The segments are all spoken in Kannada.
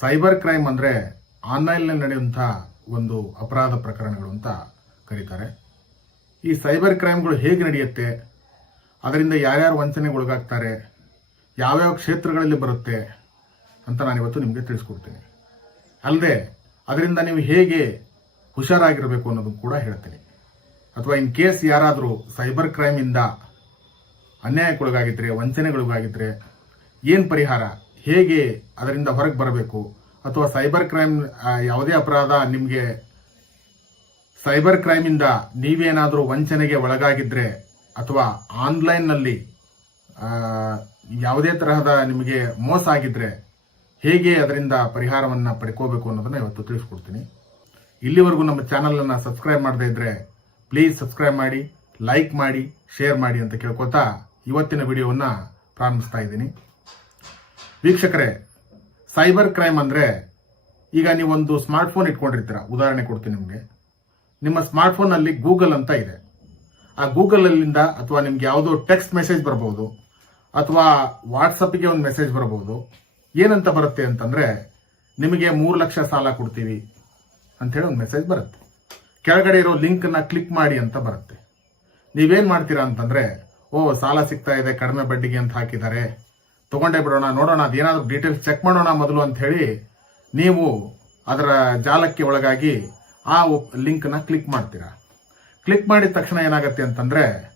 ಸೈಬರ್ ಕ್ರೈಮ್ ಅಂದರೆ ಆನ್ಲೈನ್ನಲ್ಲಿ ನಡೆಯುವಂಥ ಒಂದು ಅಪರಾಧ ಪ್ರಕರಣಗಳು ಅಂತ ಕರೀತಾರೆ. ಈ ಸೈಬರ್ ಕ್ರೈಮ್ಗಳು ಹೇಗೆ ನಡೆಯುತ್ತೆ? ಅದರಿಂದ ಯಾರ್ಯಾರು ವಂಚನೆಗೆ ಒಳಗಾಗ್ತಾರೆ? ಯಾವ್ಯಾವ ಕ್ಷೇತ್ರಗಳಲ್ಲಿ ಬರುತ್ತೆ? ಅಂತ ನಾನಿವತ್ತು ನಿಮಗೆ ತಿಳಿಸ್ಕೊಡ್ತೀನಿ. ಅಲ್ಲದೆ, ಅದರಿಂದ ನೀವು ಹೇಗೆ ಹುಷಾರಾಗಿರಬೇಕು ಅನ್ನೋದನ್ನು ಕೂಡ ಹೇಳ್ತೀನಿ. ಅಥವಾ ಇನ್ ಕೇಸ್ ಯಾರಾದರೂ ಸೈಬರ್ ಕ್ರೈಮಿಂದ ಅನ್ಯಾಯಕ್ಕೊಳಗಾಗಿದ್ರೆ, ವಂಚನೆಗೊಳಗಾಗಿದ್ರೆ ಏನು ಪರಿಹಾರ? ಹೇಗೆ ಅದರಿಂದ ಹೊರಗೆ ಬರಬೇಕು? ಅಥವಾ ಸೈಬರ್ ಕ್ರೈಮ್ ಯಾವುದೇ ಅಪರಾಧ ನಿಮಗೆ ಸೈಬರ್ ಕ್ರೈಮಿಂದ ನೀವೇನಾದರೂ ವಂಚನೆಗೆ ಒಳಗಾಗಿದ್ರೆ ಅಥವಾ ಆನ್ಲೈನ್ನಲ್ಲಿ ಯಾವುದೇ ತರಹದ ನಿಮಗೆ ಮೋಸ ಆಗಿದ್ರೆ ಹೇಗೆ ಅದರಿಂದ ಪರಿಹಾರವನ್ನು ಪಡ್ಕೋಬೇಕು ಅನ್ನೋದನ್ನು ಇವತ್ತು ತಿಳಿಸ್ಕೊಡ್ತೀನಿ. ಇಲ್ಲಿವರೆಗೂ ನಮ್ಮ ಚಾನಲನ್ನು ಸಬ್ಸ್ಕ್ರೈಬ್ ಮಾಡದೇ ಇದ್ರೆ ಪ್ಲೀಸ್ ಸಬ್ಸ್ಕ್ರೈಬ್ ಮಾಡಿ ಲೈಕ್ ಮಾಡಿ ಶೇರ್ ಮಾಡಿ ಅಂತ ಕೇಳ್ಕೊತಾ ಇವತ್ತಿನ ವಿಡಿಯೋವನ್ನು ಪ್ರಾರಂಭಿಸ್ತಾ ಇದ್ದೀನಿ. ವೀಕ್ಷಕರೇ ಸೈಬರ್ ಕ್ರೈಮ್ ಅಂದರೆ ಈಗ ನೀವೊಂದು ಸ್ಮಾರ್ಟ್ಫೋನ್ ಇಟ್ಕೊಂಡಿರ್ತೀರ? ಉದಾಹರಣೆ ಕೊಡ್ತೀನಿ ನಿಮಗೆ. ನಿಮ್ಮ ಸ್ಮಾರ್ಟ್ಫೋನಲ್ಲಿ ಗೂಗಲ್ ಅಂತ ಇದೆ. ಆ ಗೂಗಲಲ್ಲಿಂದ ಅಥವಾ ನಿಮ್ಗೆ ಯಾವುದೋ ಟೆಕ್ಸ್ಟ್ ಮೆಸೇಜ್ ಬರ್ಬೋದು, ಅಥವಾ ವಾಟ್ಸಪ್ಗೆ ಒಂದು ಮೆಸೇಜ್ ಬರ್ಬೋದು. ಏನಂತ ಬರುತ್ತೆ ಅಂತಂದ್ರೆ, ನಿಮಗೆ ಮೂರು ಲಕ್ಷ ಸಾಲ ಕೊಡ್ತೀವಿ ಅಂಥೇಳಿ ಒಂದು ಮೆಸೇಜ್ ಬರುತ್ತೆ. ಕೆಳಗಡೆ ಇರೋ ಲಿಂಕ್ನ ಕ್ಲಿಕ್ ಮಾಡಿ ಅಂತ ಬರುತ್ತೆ. ನೀವೇನ್ ಮಾಡ್ತೀರಾ ಅಂತಂದ್ರೆ, ಓ, ಸಾಲ ಸಿಗ್ತಾ ಇದೆ, ಕಡಿಮೆ ಬಡ್ಡಿಗೆ ಅಂತ ಹಾಕಿದ್ದಾರೆ. ತಗೊಂಡೇ ಬಿಡೋಣ, ನೋಡೋಣ, ಅದೇನಾದ್ರೂ ಡೀಟೇಲ್ಸ್ ಚೆಕ್ ಮಾಡೋಣ ಮೊದಲು ಅಂತ ಹೇಳಿ ನೀವು ಅದರ ಜಾಲಕ್ಕೆ ಒಳಗಾಗಿ ಆ ಲಿಂಕ್ನ ಕ್ಲಿಕ್ ಮಾಡ್ತೀರಾ. ಕ್ಲಿಕ್ ಮಾಡಿದ ತಕ್ಷಣ ಏನಾಗುತ್ತೆ ಅಂತಂದ್ರೆ,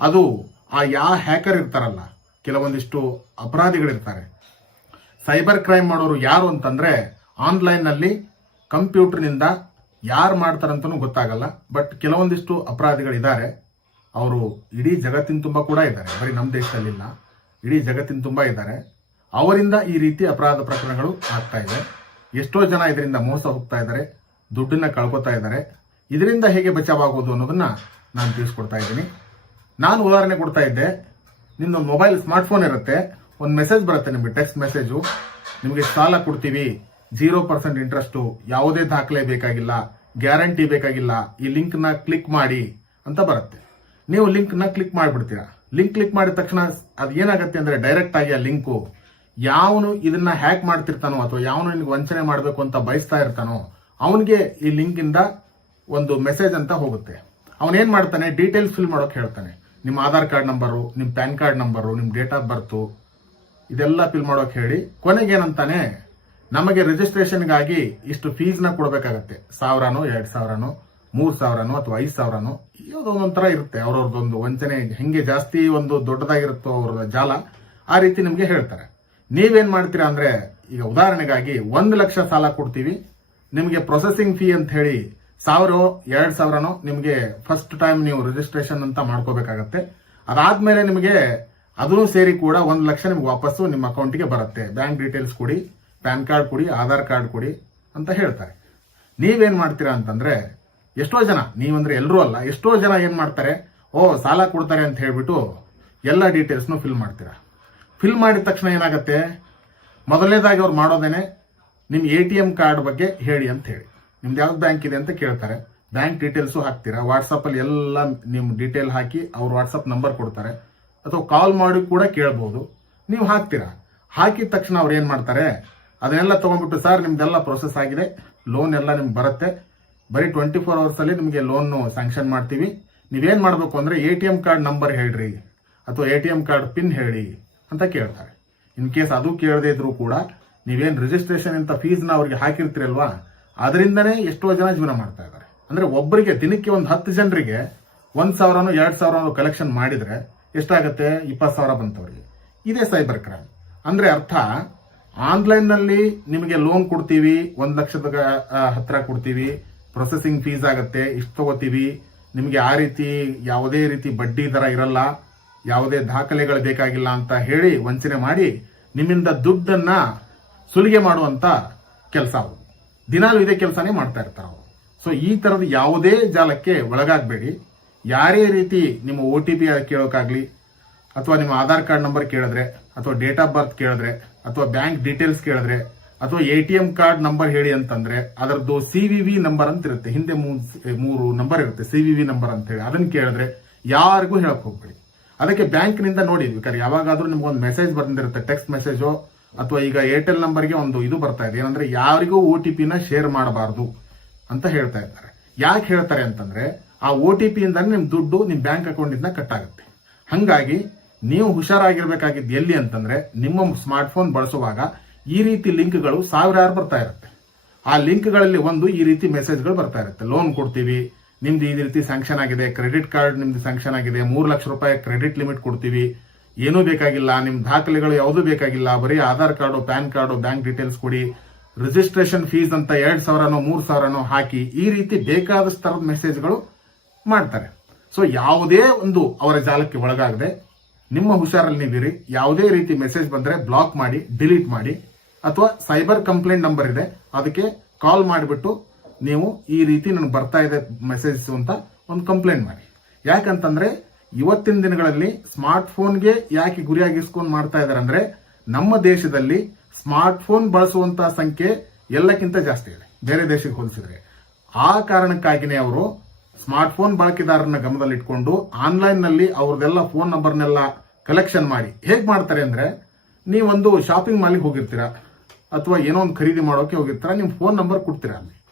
ಅದು ಆ ಯಾವ ಹ್ಯಾಕರ್ ಇರ್ತಾರಲ್ಲ, ಕೆಲವೊಂದಿಷ್ಟು ಅಪರಾಧಿಗಳಿರ್ತಾರೆ. ಸೈಬರ್ ಕ್ರೈಮ್ ಮಾಡೋರು ಯಾರು ಅಂತಂದ್ರೆ ಆನ್ಲೈನ್ನಲ್ಲಿ ಕಂಪ್ಯೂಟರ್ನಿಂದ ಯಾರು ಮಾಡ್ತಾರಂತನೂ ಗೊತ್ತಾಗಲ್ಲ ಬಟ್ ಕೆಲವೊಂದಿಷ್ಟು ಅಪರಾಧಿಗಳಿದ್ದಾರೆ. ಅವರು ಇಡೀ ಜಗತ್ತಿನ ತುಂಬ ಕೂಡ ಇದ್ದಾರೆ. ಬರೀ ನಮ್ಮ ದೇಶದಲ್ಲಿಲ್ಲ, ಇಡೀ ಜಗತ್ತಿನ ತುಂಬ ಇದ್ದಾರೆ. ಅವರಿಂದ ಈ ರೀತಿ ಅಪರಾಧ ಪ್ರಕರಣಗಳು ಆಗ್ತಾ ಇದೆ. ಎಷ್ಟೋ ಜನ ಇದರಿಂದ ಮೋಸ ಹೋಗ್ತಾ ಇದ್ದಾರೆ, ದುಡ್ಡನ್ನ ಕಳ್ಕೊತಾ ಇದ್ದಾರೆ. ಇದರಿಂದ ಹೇಗೆ ಬಚಾವಾಗುವುದು ಅನ್ನೋದನ್ನ ನಾನು ತಿಳಿಸ್ಕೊಡ್ತಾ ಇದ್ದೀನಿ. ನಾನು ಉದಾಹರಣೆ ಕೊಡ್ತಾ ಇದ್ದೆ ನಿಮ್ಮ ಮೊಬೈಲ್ ಸ್ಮಾರ್ಟ್ಫೋನ್ ಇರುತ್ತೆ. ಒಂದು ಮೆಸೇಜ್ ಬರುತ್ತೆ ನಿಮಗೆ ಟೆಕ್ಸ್ಟ್ ಮೆಸೇಜು ನಿಮಗೆ ಸಾಲ ಕೊಡ್ತೀವಿ. ಜೀರೋ ಪರ್ಸೆಂಟ್ ಇಂಟ್ರೆಸ್ಟು ಯಾವುದೇ ದಾಖಲೆ ಬೇಕಾಗಿಲ್ಲ ಗ್ಯಾರಂಟಿ ಬೇಕಾಗಿಲ್ಲ, ಈ ಲಿಂಕ್ನ ಕ್ಲಿಕ್ ಮಾಡಿ ಅಂತ ಬರುತ್ತೆ. ನೀವು ಲಿಂಕ್ನ ಕ್ಲಿಕ್ ಮಾಡಿಬಿಡ್ತೀರಾ? ಲಿಂಕ್ ಕ್ಲಿಕ್ ಮಾಡಿದ ತಕ್ಷಣ ಅದು ಏನಾಗುತ್ತೆ ಅಂದ್ರೆ ಡೈರೆಕ್ಟ್ ಆಗಿ ಆ ಲಿಂಕು ಯಾವನು ಇದನ್ನ ಹ್ಯಾಕ್ ಮಾಡ್ತಿರ್ತಾನೋ ಅಥವಾ ಯಾವನು ನಿನ್ಗೆ ವಂಚನೆ ಮಾಡಬೇಕು ಅಂತ ಬಯಸ್ತಾ ಇರ್ತಾನೋ, ಅವನಿಗೆ ಈ ಲಿಂಕ್ ಇಂದ ಒಂದು ಮೆಸೇಜ್ ಅಂತ ಹೋಗುತ್ತೆ. ಅವನೇನ್ ಮಾಡ್ತಾನೆ? ಡೀಟೇಲ್ಸ್ ಫಿಲ್ ಮಾಡೋಕೆ ಹೇಳ್ತಾನೆ. ನಿಮ್ಮ ಆಧಾರ್ ಕಾರ್ಡ್ ನಂಬರು ನಿಮ್ಮ ಪ್ಯಾನ್ ಕಾರ್ಡ್ ನಂಬರು ನಿಮ್ಮ ಡೇಟ್ ಆಫ್ ಬರ್ತು ಇದೆಲ್ಲ ಫಿಲ್ ಮಾಡೋಕೆ ಹೇಳಿ ಕೊನೆಗೆ ಏನಂತಾನೆ ನಮಗೆ ರಿಜಿಸ್ಟ್ರೇಷನ್ಗಾಗಿ ಇಷ್ಟು ಫೀಸ್ನ ಕೊಡಬೇಕಾಗತ್ತೆ. ಸಾವಿರನೋ, ಎರಡು ಸಾವಿರನೋ, ಮೂರು ಸಾವಿರನೋ ಅಥವಾ ಐದು ಸಾವಿರನೋ, ಯಾವುದೋ ಒಂದೊಂಥರ ಇರುತ್ತೆ. ಅವ್ರವ್ರದ್ದೊಂದು ವಂಚನೆ ಹೆಂಗೆ ಜಾಸ್ತಿ ಒಂದು ದೊಡ್ಡದಾಗಿರುತ್ತೋ ಅವ್ರ ಜಾಲ ಆ ರೀತಿ ನಿಮಗೆ ಹೇಳ್ತಾರೆ. ನೀವೇನು ಮಾಡ್ತೀರಾ ಅಂದರೆ, ಈಗ ಉದಾಹರಣೆಗಾಗಿ ಒಂದು ಲಕ್ಷ ಸಾಲ ಕೊಡ್ತೀವಿ. ನಿಮಗೆ ಪ್ರೊಸೆಸಿಂಗ್ ಫೀ ಅಂತ ಹೇಳಿ ಸಾವಿರ ಎರಡು ಸಾವಿರನೋ ನಿಮಗೆ ಫಸ್ಟ್ ಟೈಮ್ ನೀವು ರಿಜಿಸ್ಟ್ರೇಷನ್ ಅಂತ ಮಾಡ್ಕೋಬೇಕಾಗತ್ತೆ. ಅದಾದ್ಮೇಲೆ ನಿಮಗೆ ಅದನ್ನು ಸೇರಿ ಕೂಡ ಒಂದು ಲಕ್ಷ ನಿಮ್ಗೆ ವಾಪಸ್ಸು ನಿಮ್ಮ ಅಕೌಂಟ್ಗೆ ಬರುತ್ತೆ. ಬ್ಯಾಂಕ್ ಡೀಟೇಲ್ಸ್ ಕೊಡಿ. ಪ್ಯಾನ್ ಕಾರ್ಡ್ ಕೊಡಿ, ಆಧಾರ್ ಕಾರ್ಡ್ ಕೊಡಿ ಅಂತ ಹೇಳ್ತಾರೆ. ನೀವೇನು ಮಾಡ್ತೀರಾ ಅಂತಂದ್ರೆ, ಎಷ್ಟೋ ಜನ, ನೀವಂದರೆ ಎಲ್ಲರೂ ಅಲ್ಲ, ಎಷ್ಟೋ ಜನ ಏನು ಮಾಡ್ತಾರೆ, ಓ, ಸಾಲ ಕೊಡ್ತಾರೆ ಅಂತ ಹೇಳಿಬಿಟ್ಟು ಎಲ್ಲ ಡೀಟೇಲ್ಸ್ನು ಫಿಲ್ ಮಾಡ್ತೀರಾ. ಫಿಲ್ ಮಾಡಿದ ತಕ್ಷಣ ಏನಾಗುತ್ತೆ, ಮೊದಲನೇದಾಗಿ ಅವ್ರು ಮಾಡೋದೇನೆ ನಿಮ್ಮ ಎ ಟಿ ಎಂ ಕಾರ್ಡ್ ಬಗ್ಗೆ ಹೇಳಿ ಅಂತ ಹೇಳಿ. ನಿಮ್ದು ಯಾವ್ದು ಬ್ಯಾಂಕ್ ಇದೆ ಅಂತ ಕೇಳ್ತಾರೆ. ಬ್ಯಾಂಕ್ ಡೀಟೇಲ್ಸು ಹಾಕ್ತೀರಾ? ವಾಟ್ಸಪ್ಪಲ್ಲಿ ಎಲ್ಲ ನಿಮ್ಮ ಡೀಟೇಲ್ ಹಾಕಿ ಅವ್ರು ವಾಟ್ಸಪ್ ನಂಬರ್ ಕೊಡ್ತಾರೆ. ಅಥವಾ ಕಾಲ್ ಮಾಡಿ ಕೂಡ ಕೇಳ್ಬೋದು. ನೀವು ಹಾಕ್ತೀರಾ? ಹಾಕಿದ ತಕ್ಷಣ ಅವ್ರು ಏನು ಮಾಡ್ತಾರೆ ಅದನ್ನೆಲ್ಲ ತೊಗೊಂಡ್ಬಿಟ್ಟು ಸರ್, ನಿಮ್ದೆಲ್ಲ ಪ್ರೊಸೆಸ್ ಆಗಿದೆ. ಲೋನ್ ಎಲ್ಲ ನಿಮ್ಗೆ ಬರುತ್ತೆ. ಬರೀ ಟ್ವೆಂಟಿ ಫೋರ್ ಅವರ್ಸಲ್ಲಿ ನಿಮಗೆ ಲೋನು ಸ್ಯಾಂಕ್ಷನ್ ಮಾಡ್ತೀವಿ. ನೀವೇನು ಮಾಡಬೇಕು ಅಂದರೆ A T M card number ಹೇಳ್ರಿ ಅಥವಾ A T M card pin ಹೇಳಿ ಅಂತ ಕೇಳ್ತಾರೆ. ಇನ್ ಕೇಸ್ ಅದು ಕೇಳದೇ ಇದ್ರೂ ಕೂಡ ನೀವೇನು ರಿಜಿಸ್ಟ್ರೇಷನ್ ಅಂತ ಫೀಸ್ನ ಅವ್ರಿಗೆ ಹಾಕಿರ್ತೀರಲ್ವಾ ಅದರಿಂದನೇ ಎಷ್ಟೋ ಜನ ಜೀವನ ಮಾಡ್ತಾ ಇದ್ದಾರೆ. ಅಂದ್ರೆ ಒಬ್ಬರಿಗೆ ದಿನಕ್ಕೆ ಒಂದು ಹತ್ತು ಜನರಿಗೆ ಒಂದು ಸಾವಿರನೋ ಎರಡು ಸಾವಿರನೋ ಕಲೆಕ್ಷನ್ ಮಾಡಿದರೆ ಎಷ್ಟಾಗುತ್ತೆ? ಇಪ್ಪತ್ತು ಸಾವಿರ ಬಂತವ್ರಿಗೆ. ಇದೇ ಸೈಬರ್ ಕ್ರೈಮ್ ಅಂದ್ರೆ ಅರ್ಥ ಆನ್ಲೈನ್ನಲ್ಲಿ ನಿಮಗೆ ಲೋನ್ ಕೊಡ್ತೀವಿ, ಒಂದು ಲಕ್ಷದ ಹತ್ರ ಕೊಡ್ತೀವಿ. ಪ್ರೊಸೆಸಿಂಗ್ ಫೀಸ್ ಆಗುತ್ತೆ, ಇಷ್ಟು ತಗೋತೀವಿ. ನಿಮಗೆ ಆ ರೀತಿ ಯಾವುದೇ ರೀತಿ ಬಡ್ಡಿ ದರ ಇರಲ್ಲ, ಯಾವುದೇ ದಾಖಲೆಗಳು ಬೇಕಾಗಿಲ್ಲ ಅಂತ ಹೇಳಿ ವಂಚನೆ ಮಾಡಿ ನಿಮ್ಮಿಂದ ದುಡ್ಡನ್ನ ಸುಲಿಗೆ ಮಾಡುವಂತ ಕೆಲಸ ಅವರು. ದಿನಾಲು ಇದೇ ಕೆಲಸನೇ ಮಾಡ್ತಾ ಇರ್ತಾರೆ ಅವರು. ಸೊ ಈ ತರದ ಯಾವುದೇ ಜಾಲಕ್ಕೆ ಒಳಗಾಗಬೇಡಿ. ಯಾರೇ ರೀತಿ ನಿಮ್ಮ ಒ ಟಿ ಪಿ ಕೇಳೋಕ್ಕಾಗ್ಲಿ, ಅಥವಾ ನಿಮ್ಮ ಆಧಾರ್ ಕಾರ್ಡ್ ನಂಬರ್ ಕೇಳಿದ್ರೆ, ಅಥವಾ ಡೇಟ್ ಆಫ್ ಬರ್ತ್ ಕೇಳಿದ್ರೆ ಅಥವಾ ಬ್ಯಾಂಕ್ ಡೀಟೇಲ್ಸ್ ಕೇಳಿದ್ರೆ, ಅಥವಾ A T M card number ಹೇಳಿ ಅಂತಂದ್ರೆ, ಅದರದ್ದು ಸಿ ವಿ ವಿ ನಂಬರ್ ಅಂತ ಇರುತ್ತೆ. ಹಿಂದೆ ಮೂರು ನಂಬರ್ ಇರುತ್ತೆ ಸಿ ವಿ ವಿ ನಂಬರ್ ಅಂತ ಹೇಳಿ. ಅದನ್ನ ಕೇಳಿದ್ರೆ ಯಾರಿಗೂ ಹೇಳಕ್ ಹೋಗ್ಬೇಡಿ. ಅದಕ್ಕೆ ಬ್ಯಾಂಕ್ನಿಂದ ನೋಡಿ ಬೇಕಾದ್ರೆ ಯಾವಾಗಾದ್ರೂ ನಿಮ್ಗೊಂದು ಮೆಸೇಜ್ ಬಂದಿರುತ್ತೆ ಟೆಕ್ಸ್ಟ್ ಮೆಸೇಜು ಅಥವಾ ಈಗ ಏರ್ಟೆಲ್ ನಂಬರ್ಗೆ ಒಂದು ಇದು ಬರ್ತಾ ಇದೆ. ಏನಂದ್ರೆ ಯಾರಿಗೂ ಒ ಟಿ ಪಿನ ಶೇರ್ ಮಾಡಬಾರ್ದು ಅಂತ ಹೇಳ್ತಾ ಇದ್ದಾರೆ. ಯಾಕೆ ಹೇಳ್ತಾರೆ ಅಂತಂದ್ರೆ, ಆ ಒ ಟಿ ಪಿ ಇಂದ ನಿಮ್ ದುಡ್ಡು ನಿಮ್ ಬ್ಯಾಂಕ್ ಅಕೌಂಟಿಂದ ಕಟ್ ಆಗುತ್ತೆ. ಹಂಗಾಗಿ ನೀವು ಹುಷಾರಾಗಿರ್ಬೇಕಾಗಿದ್ದು ಎಲ್ಲಿ ಅಂತಂದ್ರೆ ನಿಮ್ಮ ಸ್ಮಾರ್ಟ್ ಫೋನ್ ಬಳಸುವಾಗ ಈ ರೀತಿ ಲಿಂಕ್ಗಳು ಸಾವಿರಾರು ಬರ್ತಾ ಇರುತ್ತೆ. ಆ ಲಿಂಕ್ಗಳಲ್ಲಿ ಒಂದು ಈ ರೀತಿ ಮೆಸೇಜ್ಗಳು ಬರ್ತಾ ಇರುತ್ತೆ. ಲೋನ್ ಕೊಡ್ತೀವಿ, ನಿಮ್ದು ಈ ರೀತಿ ಸ್ಯಾಂಕ್ಷನ್ ಆಗಿದೆ ಕ್ರೆಡಿಟ್ ಕಾರ್ಡ್ ನಿಮ್ದು ಸ್ಯಾಂಕ್ಷನ್ ಆಗಿದೆ, ಮೂರು ಲಕ್ಷ ರೂಪಾಯಿ ಕ್ರೆಡಿಟ್ ಲಿಮಿಟ್ ಕೊಡ್ತೀವಿ. ಏನೂ ಬೇಕಾಗಿಲ್ಲ, ನಿಮ್ ದಾಖಲೆಗಳು ಯಾವುದೂ ಬೇಕಾಗಿಲ್ಲ, ಬರೀ Aadhaar card, PAN card, bank details ಕೊಡಿ. ರಿಜಿಸ್ಟ್ರೇಷನ್ ಫೀಸ್ ಅಂತ ಎರಡು ಸಾವಿರನೋ, ಮೂರು ಸಾವಿರನೋ ಹಾಕಿ ಈ ರೀತಿ ಬೇಕಾದಷ್ಟು ಥರದ ಮೆಸೇಜ್ಗಳು ಮಾಡ್ತಾರೆ. ಸೊ ಯಾವುದೇ ಒಂದು ಅವರ ಜಾಲಕ್ಕೆ ಒಳಗಾಗದೆ ನಿಮ್ಮ ಹುಷಾರಲ್ಲಿ ನೀವಿರಿ. ಯಾವುದೇ ರೀತಿ ಮೆಸೇಜ್ ಬಂದರೆ ಬ್ಲಾಕ್ ಮಾಡಿ ಡಿಲೀಟ್ ಮಾಡಿ, ಅಥವಾ ಸೈಬರ್ ಕಂಪ್ಲೇಂಟ್ ನಂಬರ್ ಇದೆ, ಅದಕ್ಕೆ ಕಾಲ್ ಮಾಡಿಬಿಟ್ಟು ನೀವು ಈ ರೀತಿ ನನಗೆ ಬರ್ತಾ ಇದೆ ಮೆಸೇಜ್ ಅಂತ ಒಂದು ಕಂಪ್ಲೇಂಟ್ ಮಾಡಿ. ಯಾಕಂತಂದ್ರೆ ಇವತ್ತಿನ ದಿನಗಳಲ್ಲಿ ಸ್ಮಾರ್ಟ್ ಫೋನ್ಗೆ ಯಾಕೆ ಗುರಿಯಾಗಿಸ್ಕೊಂಡು ಮಾಡ್ತಾ ಇದ್ದಾರೆ ಅಂದ್ರೆ ನಮ್ಮ ದೇಶದಲ್ಲಿ ಸ್ಮಾರ್ಟ್ ಫೋನ್ ಬಳಸುವಂತಹ ಸಂಖ್ಯೆ ಎಲ್ಲಕ್ಕಿಂತ ಜಾಸ್ತಿ ಇದೆ. ಬೇರೆ ದೇಶಕ್ಕೆ ಹೋಲಿಸಿದ್ರೆ. ಆ ಕಾರಣಕ್ಕಾಗಿನೇ ಅವರು ಸ್ಮಾರ್ಟ್ ಫೋನ್ ಬಳಕೆದಾರರನ್ನ ಗಮನದಲ್ಲಿಟ್ಕೊಂಡು ಆನ್ಲೈನ್ನಲ್ಲಿ ಅವ್ರದೆಲ್ಲ ಫೋನ್ ನಂಬರ್ನೆಲ್ಲ ಕಲೆಕ್ಷನ್ ಮಾಡಿ. ಹೇಗೆ ಮಾಡ್ತಾರೆ ಅಂದ್ರೆ, ನೀವೊಂದು ಶಾಪಿಂಗ್ ಮಾಲಿಗೆ ಹೋಗಿರ್ತೀರಾ, ಅಥವಾ ಏನೋ ಒಂದು ಖರೀದಿ ಮಾಡೋಕೆ ಹೋಗಿರ್ತೀರ ನಿಮ್ಮ ಫೋನ್ ನಂಬರ್ ಕೊಡ್ತೀರಾ ಅಲ್ಲಿ.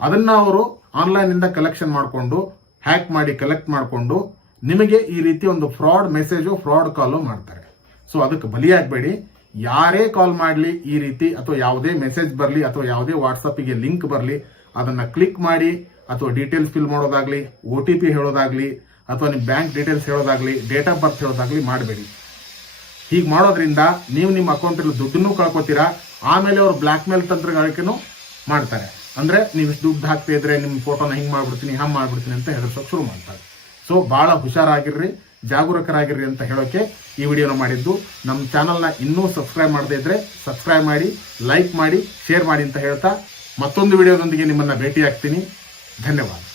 ಅದನ್ನ ಅವರು ಆನ್ಲೈನ್ ಇಂದ ಕಲೆಕ್ಷನ್ ಮಾಡಿಕೊಂಡು, ಹ್ಯಾಕ್ ಮಾಡಿ, ಕಲೆಕ್ಟ್ ಮಾಡಿಕೊಂಡು, ನಿಮಗೆ ಈ ರೀತಿ ಒಂದು ಫ್ರಾಡ್ ಮೆಸೇಜು, ಫ್ರಾಡ್ ಕಾಲು ಮಾಡ್ತಾರೆ. ಸೊ ಅದಕ್ಕೆ ಬಲಿಯಾಗಬೇಡಿ. ಯಾರೇ ಕಾಲ್ ಮಾಡಲಿ ಈ ರೀತಿ, ಅಥವಾ ಯಾವುದೇ ಮೆಸೇಜ್ ಬರಲಿ, ಅಥವಾ ಯಾವುದೇ ವಾಟ್ಸಪ್ಪಿಗೆ ಲಿಂಕ್ ಬರಲಿ, ಅದನ್ನ ಕ್ಲಿಕ್ ಮಾಡಿ ಅಥವಾ ಡೀಟೇಲ್ಸ್ ಫಿಲ್ ಮಾಡೋದಾಗ್ಲಿ ಒ ಟಿ ಪಿ ಹೇಳೋದಾಗ್ಲಿ, ಅಥವಾ ನಿಮ್ಮ ಬ್ಯಾಂಕ್ ಡೀಟೇಲ್ಸ್ ಹೇಳೋದಾಗ್ಲಿ ಡೇಟ್ ಆಫ್ ಬರ್ತ್ ಹೇಳೋದಾಗ್ಲಿ ಮಾಡಬೇಡಿ. ಹೀಗೆ ಮಾಡೋದ್ರಿಂದ ನೀವು ನಿಮ್ಮ ಅಕೌಂಟಲ್ಲಿ ದುಡ್ಡನ್ನು ಕಳ್ಕೊತೀರಾ, ಆಮೇಲೆ ಅವರು ಬ್ಲ್ಯಾಕ್ ಮೇಲ್ ತಂತ್ರಗಾರಿಕೆನೂ ಮಾಡ್ತಾರೆ. ಅಂದರೆ ನೀವು ಇಷ್ಟು ದುಡ್ಡು ಹಾಕ್ತಾ ಇದ್ರೆ ನಿಮ್ಮ ಫೋಟೋನ ಹಿಂಗೆ ಮಾಡ್ಬಿಡ್ತೀನಿ, ಹಂಗೆ ಮಾಡ್ಬಿಡ್ತೀನಿ ಅಂತ ಹೆದರ್ಸೋಕೆ ಶುರು ಮಾಡ್ತಾರೆ. ಸೊ ಭಾಳ ಹುಷಾರಾಗಿರ್ರಿ, ಜಾಗರೂಕರಾಗಿರ್ರಿ ಅಂತ ಹೇಳೋಕೆ ಈ ವಿಡಿಯೋನ ಮಾಡಿದ್ದು. ನಮ್ಮ ಚಾನಲ್ನ ಇನ್ನೂ ಸಬ್ಸ್ಕ್ರೈಬ್ ಮಾಡದೇ ಇದ್ರೆ ಸಬ್ಸ್ಕ್ರೈಬ್ ಮಾಡಿ ಲೈಕ್ ಮಾಡಿ ಶೇರ್ ಮಾಡಿ ಅಂತ ಹೇಳ್ತಾ ಮತ್ತೊಂದು ವಿಡಿಯೋದೊಂದಿಗೆ ನಿಮ್ಮನ್ನು ಭೇಟಿ ಆಗ್ತೀನಿ धन्यवाद.